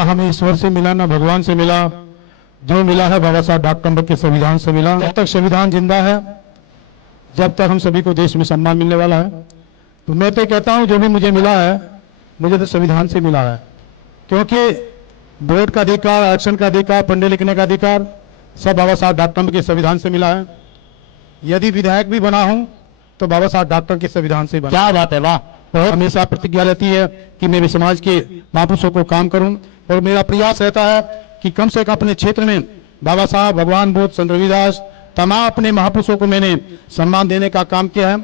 हमें ईश्वर से मिला ना भगवान से मिला, जो मिला है बाबा साहब डॉक्टर अम्बेडकर के संविधान से मिला। जब तक संविधान जिंदा है, जब तक हम सभी को देश में सम्मान मिलने वाला है। तो मैं तो कहता हूं जो भी मुझे मिला है, मुझे तो संविधान से मिला है, क्योंकि वोट का अधिकार, आरक्षण का अधिकार, पढ़ने लिखने का अधिकार सब बाबा साहब डॉक्टर अम्बेडकर के संविधान से मिला है। यदि विधायक भी बना हूं तो बाबा साहब डॉक्टर के संविधान से बना। क्या बात है, वाह। हमेशा प्रतिज्ञा रहती है कि मेरे समाज के महापुरुषों को काम करूं, और मेरा प्रयास रहता है कि कम से कम अपने क्षेत्र में बाबा साहब, भगवान बुद्ध, संत रविदास, तमाम अपने महापुरुषों को मैंने सम्मान देने का काम किया है।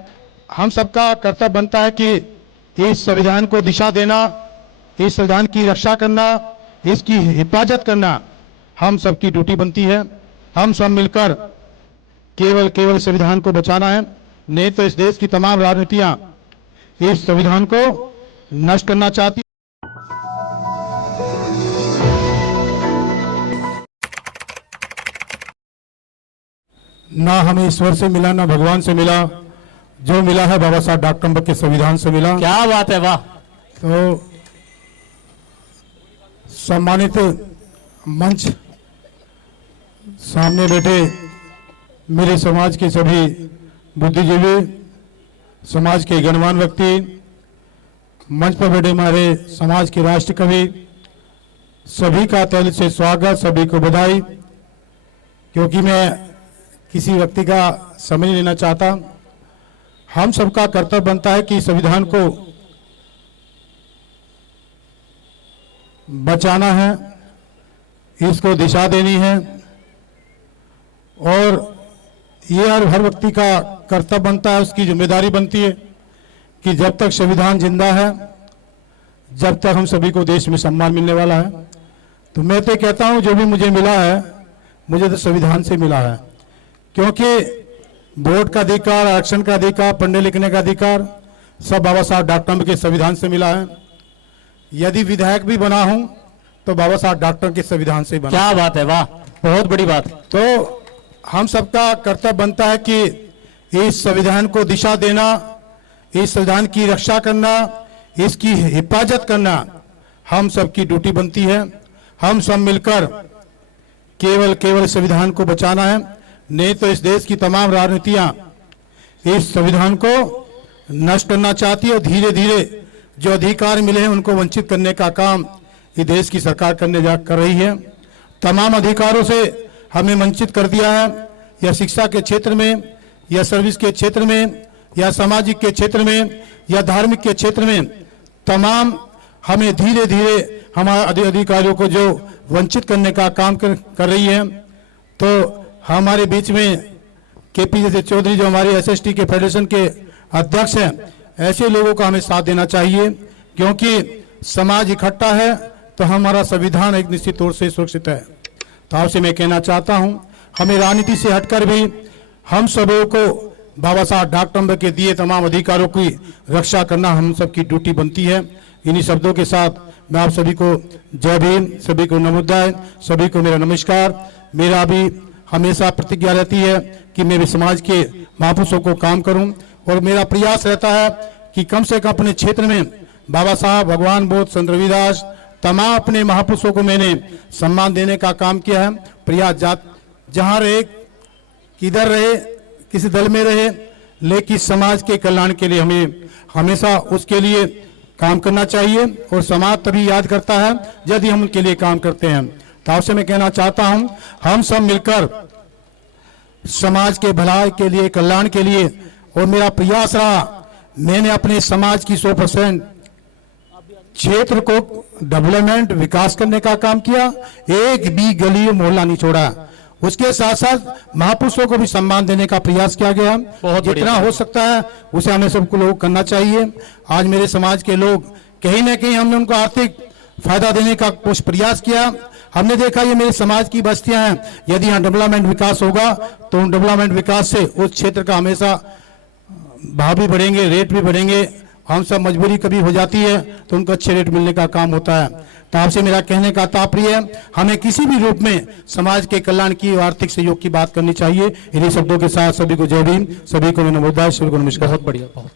हम सबका कर्तव्य बनता है कि इस संविधान को दिशा देना, इस संविधान की रक्षा करना, इसकी हिफाजत करना हम सबकी ड्यूटी बनती है। हम सब मिलकर केवल संविधान को बचाना है, नहीं तो इस देश की तमाम राजनीतियां इस संविधान को नष्ट करना चाहती। ना हमें ईश्वर से मिला ना भगवान से मिला, जो मिला है बाबा साहब डॉक्टर अम्बेडकर के संविधान से मिला। क्या बात है, वाह। तो सम्मानित मंच, सामने बैठे मेरे समाज के सभी बुद्धिजीवी, समाज के गणमान्य व्यक्ति, मंच पर बैठे हमारे समाज के राष्ट्र कवि, सभी का तहे दिल से स्वागत, सभी को बधाई। क्योंकि मैं किसी व्यक्ति का समय नहीं लेना चाहता, हम सबका कर्तव्य बनता है कि संविधान को बचाना है, इसको दिशा देनी है, और ये हर व्यक्ति का कर्तव्य बनता है, उसकी जिम्मेदारी बनती है कि जब तक संविधान जिंदा है, जब तक हम सभी को देश में सम्मान मिलने वाला है। तो मैं तो कहता हूं जो भी मुझे मिला है, मुझे तो संविधान से मिला है, क्योंकि वोट का अधिकार, आरक्षण का अधिकार, पढ़ने लिखने का अधिकार सब बाबा साहब डॉक्टर अम्बेडकर के संविधान से मिला है। यदि विधायक भी बना हूं तो बाबा साहब डॉक्टर के संविधान से बना। क्या बात है, वाह, बहुत बड़ी बात। तो हम सबका कर्तव्य बनता है कि इस संविधान को दिशा देना, इस संविधान की रक्षा करना, इसकी हिफाजत करना हम सबकी ड्यूटी बनती है। हम सब मिलकर केवल संविधान को बचाना है, नहीं तो इस देश की तमाम राजनीतियां इस संविधान को नष्ट करना चाहती है, और धीरे धीरे जो अधिकार मिले हैं उनको वंचित करने का काम ये देश की सरकार कर रही है। तमाम अधिकारों से हमें वंचित कर दिया है, या शिक्षा के क्षेत्र में, या सर्विस के क्षेत्र में, या सामाजिक के क्षेत्र में, या धार्मिक के क्षेत्र में, तमाम हमें धीरे धीरे हमारे अधिकारियों को जो वंचित करने का काम कर रही है। तो हमारे बीच में केपी जैसे चौधरी जो हमारे एसएसटी के फेडरेशन के अध्यक्ष हैं, ऐसे लोगों का हमें साथ देना चाहिए, क्योंकि समाज इकट्ठा है तो हमारा संविधान एक निश्चित तौर से सुरक्षित है। तो आपसे मैं कहना चाहता हूं, हमें राजनीति से हटकर भी हम सबों को बाबा साहब डॉक्टर अम्बेडकर के दिए तमाम अधिकारों की रक्षा करना हम सबकी ड्यूटी बनती है। इन्हीं शब्दों के साथ मैं आप सभी को जय भीम, सभी को नमोदय, सभी को मेरा नमस्कार। मेरा भी हमेशा प्रतिज्ञा रहती है कि मेरे समाज के महापुरुषों को काम करूं, और मेरा प्रयास रहता है कि कम से कम अपने क्षेत्र में बाबा साहब, भगवान बुद्ध, संत रविदास, तमाम अपने महापुरुषों को मैंने सम्मान देने का काम किया है। प्रयास जहां रहे, किधर रहे, किसी दल में रहे, लेकिन समाज के कल्याण के लिए हमें हमेशा उसके लिए काम करना चाहिए, और समाज तभी याद करता है यदि हम उनके लिए काम करते हैं। तो आपसे मैं कहना चाहता हूं, हम सब मिलकर समाज के भलाई के लिए, कल्याण के लिए, और मेरा प्रयास रहा, मैंने अपने समाज की 100% क्षेत्र को डेवलपमेंट, विकास करने का काम किया, एक भी गली मोहल्ला नहीं छोड़ा। उसके साथ साथ महापुरुषों को भी सम्मान देने का प्रयास किया गया। जितना हो सकता है उसे हमें सबको लोग करना चाहिए। आज मेरे समाज के लोग कहीं ना कहीं हमने उनको आर्थिक फायदा देने का कुछ प्रयास किया। हमने देखा ये मेरे समाज की बस्तियां हैं, यदि यहाँ डेवलपमेंट विकास होगा तो उन डेवलपमेंट विकास से उस क्षेत्र का हमेशा भाव भी बढ़ेंगे, रेट भी बढ़ेंगे। हम सब मजबूरी कभी हो जाती है तो उनको अच्छे रेट मिलने का काम होता है। तो आपसे मेरा कहने का तात्पर्य है, हमें किसी भी रूप में समाज के कल्याण की, आर्थिक सहयोग की बात करनी चाहिए। इन्हीं शब्दों के साथ सभी को जय भीम, सभी को नमोदय, सभी को नमस्कार। बहुत बढ़िया, बहुत